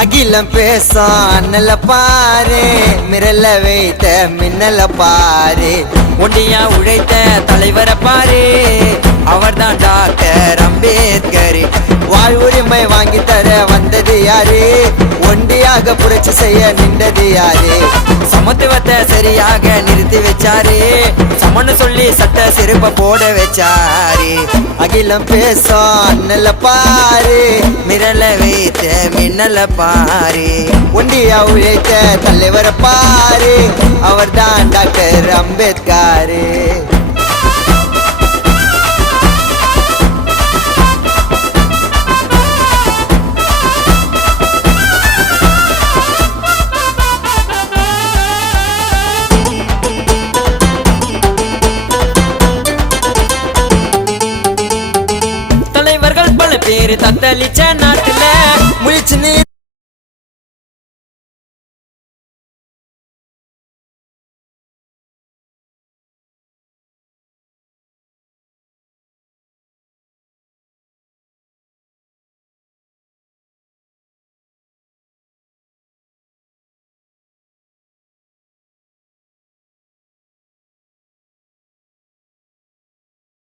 அகிலம் பேசும் அண்ணல பாரு, மிரல்ல வைத்த மின்னல பாரு, ஒண்டியா உழைத்த தலைவரை பாரு, அவர்தான் டாக்டர் அம்பேத்கர். வாழ்வுரிமை வாங்கி தர வந்தது யாரு, ஒண்டியாக புரட்சி செய்ய நின்றது யாரு. சமத்துவத்தை சரியாக நிறுத்தி வச்சாரு, சமன்னு சொல்லி சட்ட செருப்ப போட வச்சாரு. அகிலம் பேசும் அண்ணல பாரு, மிரல வைத்த மின்னல பாரு, ஒண்டியா உழைத்த தலைவரை பாரு, அவர்தான் டாக்டர் அம்பேத்கர். தலைவர்கள் பல பேரு தத்தளிச்ச